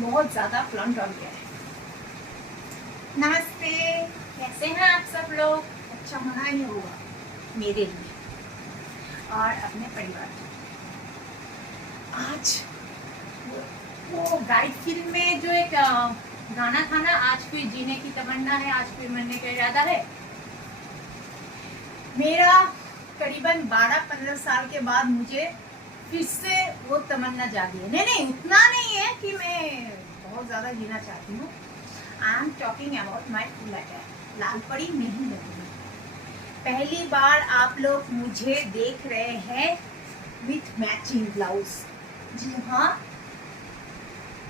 बहुत ज़्यादा फ्लंट हो गया है। नमस्ते, कैसे हैं आप सब लोग? अच्छा होना ही होगा मेरे लिए और अपने परिवार के। आज वो गाइड फिल्म में जो एक गाना था ना, आज फिर जीने की तमन्ना है, आज फिर मरने का इरादा है। मेरा करीबन 12-15 साल के बाद मुझे फिर से वो तमन्ना जागी है। नहीं, उतना नहीं है कि मैं बहुत ज़्यादा जीना चाहती हूँ। I am talking about my flat. लाल परी नहीं लगेगी। पहली बार आप लोग मुझे देख रहे हैं विथ मैचिंग ब्लाउज। जी हाँ,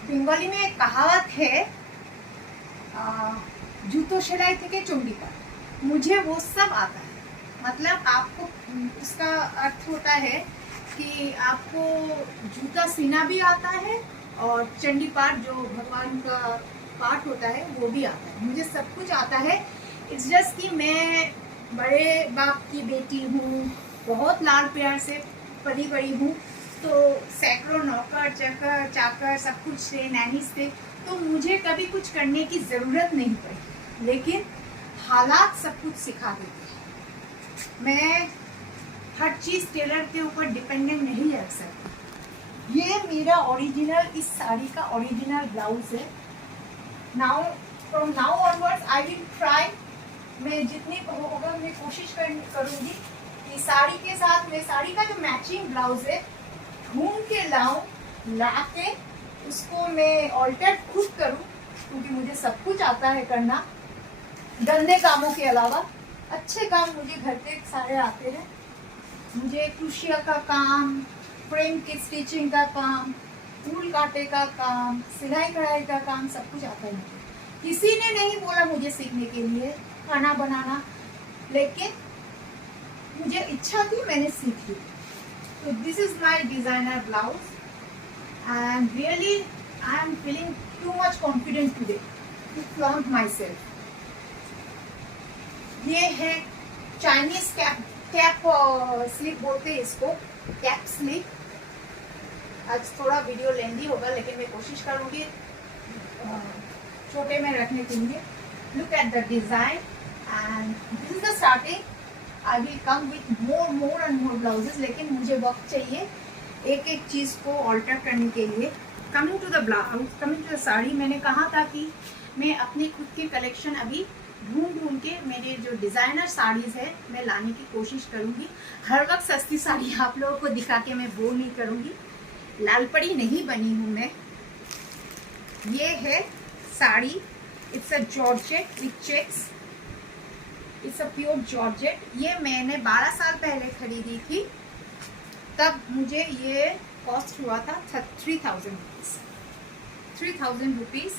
बंगाली में एक कहावत है, जूतो सिलाई थे चुंडी पर। मुझे वो सब आता है। मतलब आपको उसका अर्थ होता है कि आपको जूता सीना भी आता है और चंडी पाठ जो भगवान का पाठ होता है वो भी आता है। मुझे सब कुछ आता है। इट्स जस्ट कि मैं बड़े बाप की बेटी हूँ, बहुत लाड़ प्यार से पली बड़ी हूँ, तो सैकड़ों नौकर चाकर सब कुछ थे, नैनीस थे, तो मुझे कभी कुछ करने की ज़रूरत नहीं पड़ी। लेकिन हालात सब कुछ सिखा देते हैं। मैं हर चीज़ टेलर के ऊपर डिपेंडेंट नहीं रख सकती। ये मेरा ओरिजिनल, इस साड़ी का ओरिजिनल ब्लाउज है। Now from now onwards I will try, मैं जितनी होगा मैं कोशिश करूँगी कि साड़ी के साथ मैं साड़ी का जो मैचिंग ब्लाउज है ढूंढ के लाऊं, ला के उसको मैं ऑल्टर खुद करूं, क्योंकि मुझे सब कुछ आता है करना। गंदे कामों के अलावा अच्छे काम मुझे घर के सारे आते हैं। मुझे क्रोशिया का काम, फ्रेम की स्टिचिंग का काम, फूल काटे का काम, सिलाई कढ़ाई का काम सब कुछ आता है मुझे। किसी ने नहीं बोला मुझे सीखने के लिए खाना बनाना, लेकिन मुझे इच्छा थी, मैंने सीख ली। तो this is my designer blouse and really I am feeling too much confident today to flaunt myself. ये है चाइनीज कैप स्लीप बोलते हैं इसको, कैप स्लीप। आज थोड़ा वीडियो लेंदी होगा, लेकिन मैं कोशिश करूँगी छोटे में रखने के लिए। Look at the design and this is the starting. I will come with more and more blouses, लेकिन मुझे वक्त चाहिए एक एक चीज़ को ऑल्टर करने के लिए। Coming to the blouse, coming to the sari, मैंने कहा था कि मैं अपनी खुद की कलेक्शन अभी ढूंढ के मेरे जो डिज़ाइनर साड़ीज़ है मैं लाने की कोशिश करूँगी। हर वक्त सस्ती साड़ी आप लोगों को दिखा के मैं बोर नहीं करूँगी। लाल परी नहीं बनी हूँ मैं। ये है sari, it's a georgette with checks, it's a pure georgette. ये मैंने 12 साल पहले खरीदी थी, तब मुझे ये कॉस्ट हुआ था 3000 rupees. 3000 rupees.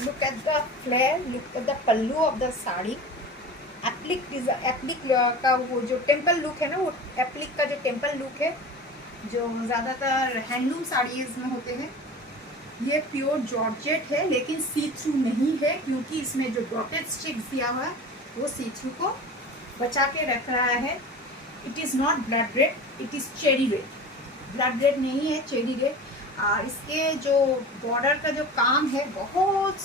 Look at the flare, look at the pallu of the sari. Applique का वो जो टेम्पल लुक है ना, वो एप्लिक का जो टेम्पल लुक है जो ज़्यादातर हैंडलूम साड़ीज़ में होते हैं। ये प्योर जॉर्जेट है, लेकिन सी थ्रू नहीं है, क्योंकि इसमें जो डॉटेड स्टिक्स दिया हुआ है वो सी थ्रू को बचा के रख रहा है। It is not blood red, it is cherry red. Blood red नहीं है, चेरी रेड। इसके जो बॉर्डर का जो काम है बहुत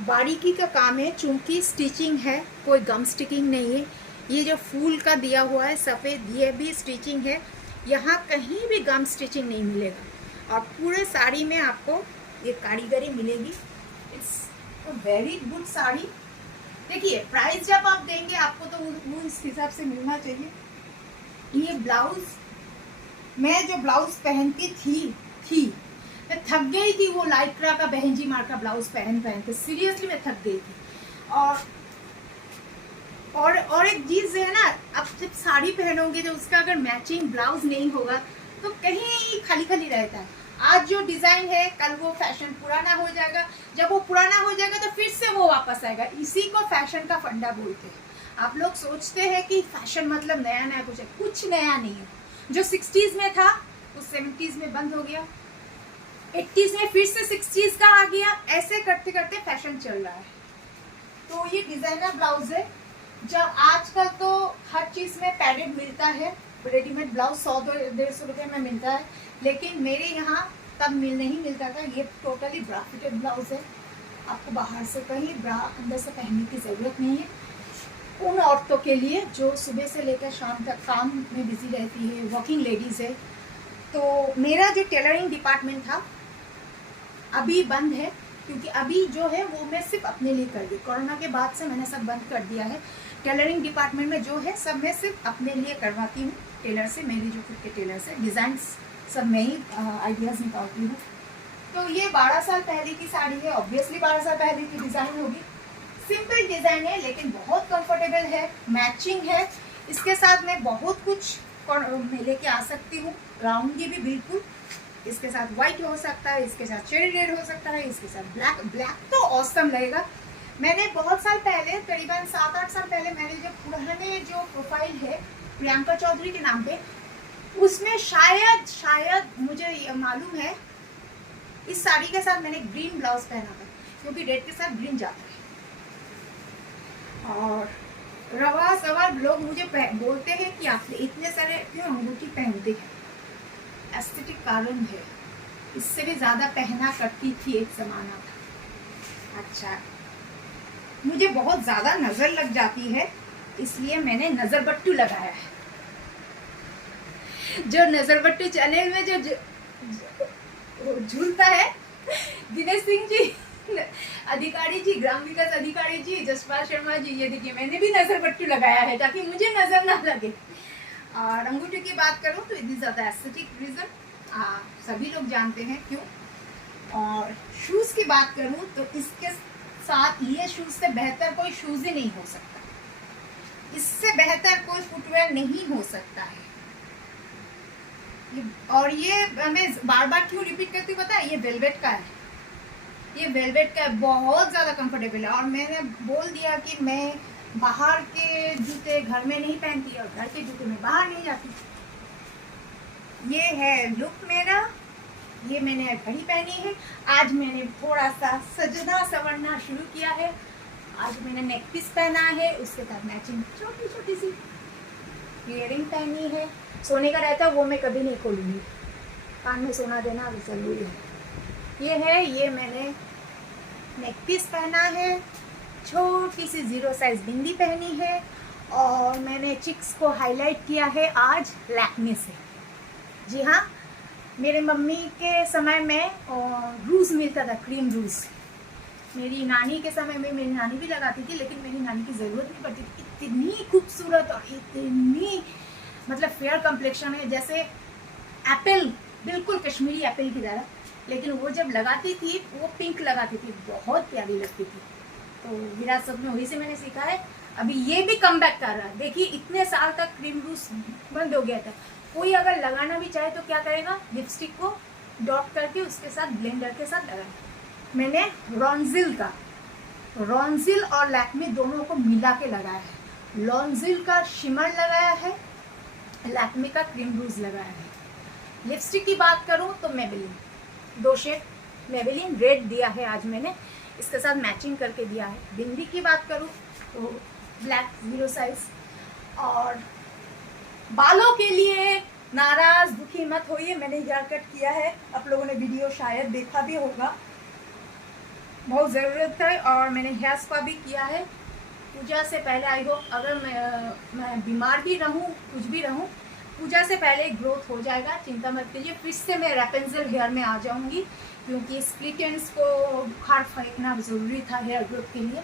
बारीकी का काम है, चूंकि स्टिचिंग है, कोई गम स्टिकिंग नहीं है। ये जो फूल का दिया हुआ है सफ़ेद, ये भी स्टिचिंग है। यहाँ कहीं भी गम स्टिचिंग नहीं मिलेगा और पूरे साड़ी में आपको ये कारीगरी मिलेगी। It's a very good sari. देखिए, प्राइस जब आप देंगे आपको तो वो इस हिसाब से मिलना चाहिए। ये ब्लाउज, मैं जो ब्लाउज पहनती थी मैं थक गई थी। वो लाइक्रा का बहनजी मार का ब्लाउज पहन के सीरियसली मैं थक गई थी। और एक चीज़ है ना, अब जब साड़ी पहनोगे तो उसका अगर मैचिंग ब्लाउज नहीं होगा तो कहीं खाली खाली रहता है। आज जो डिज़ाइन है कल वो फैशन पुराना हो जाएगा, जब वो पुराना हो जाएगा तो फिर से वो वापस आएगा। इसी को फैशन का फंडा बोलते हैं। आप लोग सोचते हैं कि फैशन मतलब नया नया कुछ है, कुछ नया नहीं है। जो 60s में था वो 70s में बंद हो गया, 80s में फिर से 60s का आ गया, ऐसे करते करते फैशन चल रहा है। तो ये डिज़ाइनर ब्लाउज है। जब आजकल तो हर चीज़ में पैडेड मिलता है, रेडीमेड ब्लाउज 100-150 रुपये में मिलता है, लेकिन मेरे यहाँ तब नहीं मिलता था। ये टोटली ब्रा फिटेड ब्लाउज है, आपको बाहर से कहीं ब्रा अंदर से पहनने की ज़रूरत नहीं है। उन औरतों के लिए जो सुबह से लेकर शाम तक काम में बिजी रहती है, वर्किंग लेडीज़ है। तो मेरा जो टेलरिंग डिपार्टमेंट था अभी बंद है, क्योंकि अभी जो है वो मैं सिर्फ अपने लिए कर दी। कोरोना के बाद से मैंने सब बंद कर दिया है। टेलरिंग डिपार्टमेंट में जो है सब मैं सिर्फ अपने लिए करवाती हूँ टेलर से, मेरी जो खुद के टेलर से डिज़ाइंस सब मैं ही आइडियाज़ निकालती हूँ। तो ये 12 साल पहले की साड़ी है, ऑब्वियसली 12 साल पहले की डिज़ाइन होगी। सिंपल डिज़ाइन है लेकिन बहुत कंफर्टेबल है, मैचिंग है। इसके साथ मैं बहुत कुछ लेके आ सकती हूँ, राउंडी भी बिल्कुल। इसके साथ वाइट हो सकता है, इसके साथ चेरी रेड हो सकता है, इसके साथ ब्लैक तो ऑसम लगेगा। मैंने बहुत साल पहले, करीबन 7-8 साल पहले, मैंने जो पुराने जो प्रोफाइल है प्रियंका चौधरी के नाम पे, उसमें शायद मुझे मालूम है इस साड़ी के साथ मैंने ग्रीन ब्लाउज पहना था, क्योंकि रेड के साथ ग्रीन जाता है। और रवा सवा लोग मुझे बोलते हैं कि आप इतने सारे क्यों अंगूठी पहनते हैं। एस्थेटिक कारण है, इससे भी ज़्यादा पहना करती थी एक ज़माना था। अच्छा, मुझे बहुत ज़्यादा नज़र लग जाती है, इसलिए मैंने नज़र बट्टू लगाया है। जो नज़र बट्टू चैनल में जो झूलता है, दिनेश सिंह जी, अधिकारी जी, ग्राम विकास अधिकारी जी, जसपाल शर्मा जी, ये देखिए मैंने भी नज़र बट्टू लगाया है ताकि मुझे नज़र ना लगे। और अंगूठी की बात करूँ तो इतनी ज़्यादा एस्थेटिक रीज़न सभी लोग जानते हैं क्यों। और शूज़ की बात करूँ तो इसके साथ ये शूज़ से बेहतर कोई शूज़ ही नहीं हो सकता, इससे बेहतर कोई फुटवेयर नहीं हो सकता है। और ये मैं बार बार क्यों रिपीट करती हूँ पता है, ये वेलवेट का है, ये वेलवेट का है, बहुत ज़्यादा कंफर्टेबल है। और मैंने बोल दिया कि मैं बाहर के जूते घर में नहीं पहनती और घर के जूते में बाहर नहीं जाती। ये है लुक मेरा, ये मैंने घड़ी पहनी है। आज मैंने थोड़ा सा सजना संवरना शुरू किया है। आज मैंने नेक पीस पहना है, उसके साथ मैचिंग छोटी छोटी सी इयरिंग पहनी है। सोने का रहता है वो मैं कभी नहीं खोलूँगी, कान में सोना देना ज़रूरी है। ये है, ये मैंने नेक पीस पहना है, छोटी सी 0 साइज बिंदी पहनी है, और मैंने चिक्स को हाईलाइट किया है आज लैक्मे से। जी हाँ, मेरे मम्मी के समय में रूज मिलता था, क्रीम रूज। मेरी नानी के समय में मेरी नानी भी लगाती थी, लेकिन मेरी नानी की ज़रूरत नहीं पड़ती थी। इतनी खूबसूरत और इतनी मतलब फेयर कम्प्लेक्शन है, जैसे एप्पल, बिल्कुल कश्मीरी एप्पल की तरह। लेकिन वो जब लगाती थी वो पिंक लगाती थी, बहुत प्यारी लगती थी। तो विरासत में वही से मैंने सीखा है। अभी ये भी कम बैक कर रहा है। देखिए इतने साल तक क्रीम रूज बंद हो गया था। कोई अगर लगाना भी चाहे तो क्या करेगा, लिपस्टिक को डॉट करके उसके साथ ब्लेंडर के साथ लगाएगा। मैंने रॉन्जिल और लैक्मे दोनों को मिला के लगाया है। लॉन्जिल का शिमर लगाया है, लैक्मे का क्रीम रूज लगाया है। लिपस्टिक की बात करूं तो मेबेलिन, 2 शेड मेबेलिन रेड दिया है आज मैंने, इसके साथ मैचिंग करके दिया है। बिंदी की बात करूं तो ब्लैक 0 साइज। और बालों के लिए नाराज दुखी मत होइए, मैंने हेयर कट किया है, आप लोगों ने वीडियो शायद देखा भी होगा, बहुत ज़रूरत है। और मैंने हेयर स्पा भी किया है पूजा से पहले। आई होप अगर मैं बीमार भी रहूं, कुछ भी रहूं, पूजा से पहले ग्रोथ हो जाएगा, चिंता मत कीजिए। फिर से मैं रैपेंजल हेयर में आ जाऊंगी, क्योंकि स्प्लिट एंड्स को बुखार फेंकना ज़रूरी था हेयर ग्रोथ के लिए।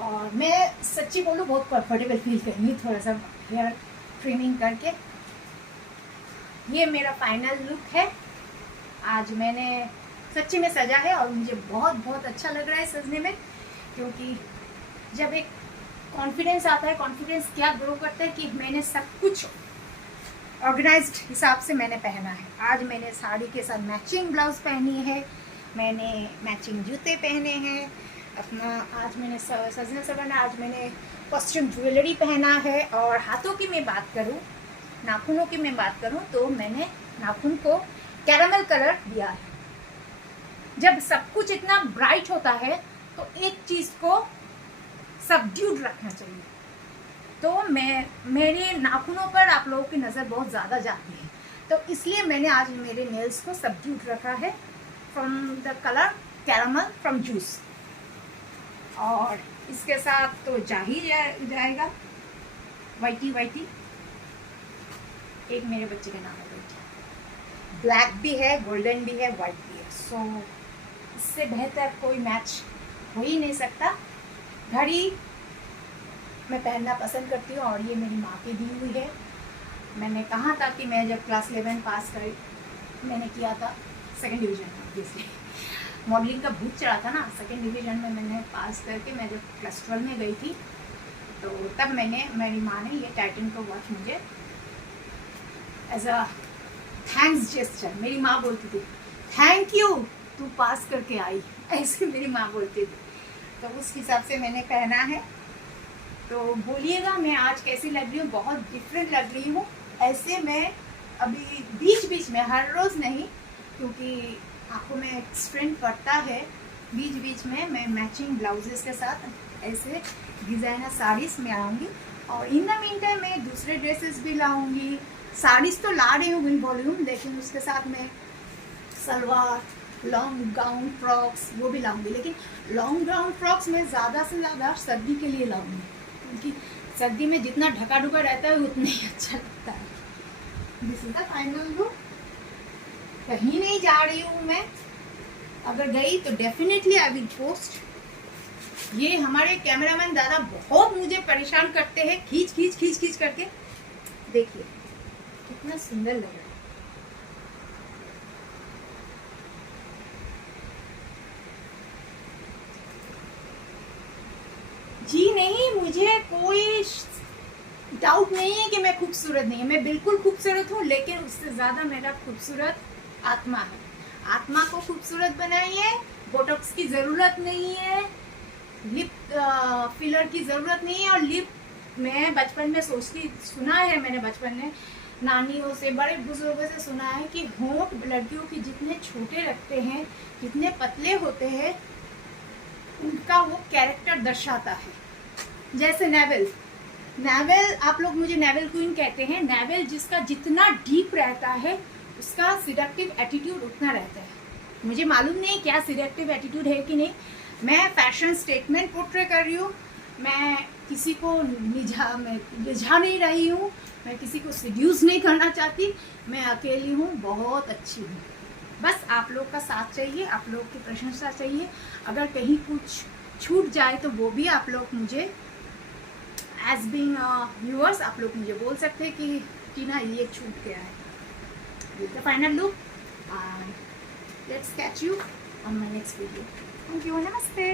और मैं सच्ची बोलूँ बहुत कंफर्टेबल फील करूँगी थोड़ा सा हेयर ट्रिमिंग करके। ये मेरा फाइनल लुक है। आज मैंने सच्ची में सजा है और मुझे बहुत बहुत अच्छा लग रहा है सजने में, क्योंकि जब एक कॉन्फिडेंस आता है, कॉन्फिडेंस क्या ग्रो करता है कि मैंने सब कुछ ऑर्गेनाइज्ड हिसाब से मैंने पहना है। आज मैंने साड़ी के साथ मैचिंग ब्लाउज पहनी है, मैंने मैचिंग जूते पहने हैं अपना। आज मैंने सजना सवरना, आज मैंने कॉस्ट्यूम ज्वेलरी पहना है। और हाथों की मैं बात करूं, नाखूनों की मैं बात करूं तो मैंने नाखून को कैरामल कलर दिया है। जब सब कुछ इतना ब्राइट होता है तो एक चीज़ को सबड्यूड रखना चाहिए। तो मेरे नाखूनों पर आप लोगों की नज़र बहुत ज़्यादा जाती है, तो इसलिए मैंने आज मेरे नेल्स को सबड्यूट रखा है from the colour caramel from juice. और इसके साथ तो जाएगा वाइटी वाइटी, एक मेरे बच्चे का नाम है वाइटी। ब्लैक भी है, गोल्डन भी है, वाइट भी है। सो इससे बेहतर कोई मैच हो ही नहीं सकता। घड़ी मैं पहनना पसंद करती हूँ और ये मेरी माँ की दी हुई है। मैंने कहा था कि मैं जब क्लास 11 पास करी, मैंने किया था 2nd डिवीज़न में, ऑब्वियसली मॉडलिंग का भूत चढ़ा था ना। 2nd डिवीज़न में मैंने पास करके मैं जब क्लास 12 में गई थी तो तब मेरी माँ ने ये टाइटन को वॉच मुझे एज अ थैंक्स जेस्चर, मेरी माँ बोलती थी थैंक यू तू पास करके आई, ऐसे मेरी माँ बोलती थी। तो उस हिसाब से मैंने पहना है। तो बोलिएगा मैं आज कैसी लग रही हूँ। बहुत डिफरेंट लग रही हूँ। ऐसे मैं अभी बीच बीच में, हर रोज़ नहीं, क्योंकि आँखों में स्ट्रेन पड़ता है, बीच बीच में मैं मैचिंग ब्लाउजेस के साथ ऐसे डिज़ाइनर साड़ीज़ में आऊँगी। और इन द मीन टाइम मैं दूसरे ड्रेसेस भी लाऊँगी। साड़ीज़ तो ला रही हूँ विल वॉल्यूम, लेकिन उसके साथ मैं सलवार, लॉन्ग गाउन फ्रॉक्स वो भी लाऊंगी। लेकिन लॉन्ग गाउन फ्रॉक्स मैं ज़्यादा से ज़्यादा सर्दी के लिए लाऊंगी, क्योंकि सर्दी में जितना ढका ढुका रहता है उतना ही अच्छा लगता है। This is the final look. कहीं नहीं जा रही हूँ मैं, अगर गई तो डेफिनेटली आई विल पोस्ट। ये हमारे कैमरामैन दादा बहुत मुझे परेशान करते हैं, खींच खींच खींच खींच करके। देखिए कितना सुंदर लग रहा है। जी नहीं, मुझे कोई डाउट नहीं है कि मैं खूबसूरत नहीं है। मैं बिल्कुल खूबसूरत हूँ, लेकिन उससे ज़्यादा मेरा खूबसूरत आत्मा है। आत्मा को खूबसूरत बनाइए। बोटॉक्स की ज़रूरत नहीं है, लिप फिलर की ज़रूरत नहीं है। और लिप मैं बचपन में सुना है, मैंने बचपन में नानियों से, बड़े बुजुर्गों से सुना है कि होंठ लड़कियों के जितने छोटे रखते हैं, जितने पतले होते हैं, उनका वो कैरेक्टर दर्शाता है। जैसे नेवल आप लोग मुझे नेवल क्वीन कहते हैं। नेवल जिसका जितना डीप रहता है उसका सिडक्टिव एटीट्यूड उतना रहता है। मुझे मालूम नहीं क्या सिडक्टिव एटीट्यूड है कि नहीं। मैं फैशन स्टेटमेंट पोर्ट्रे कर रही हूँ। मैं किसी को रिझा नहीं रही हूँ, मैं किसी को सिड्यूस नहीं करना चाहती। मैं अकेली हूँ, बहुत अच्छी हूँ। बस आप लोग का साथ चाहिए, आप लोग की प्रशंसा चाहिए। अगर कहीं कुछ छूट जाए तो वो भी आप लोग मुझे एज बीइंग व्यूअर्स आप लोग मुझे बोल सकते हैं कि टीना ये छूट गया है। The final look, let's catch you on my next video. Thank you, नमस्ते।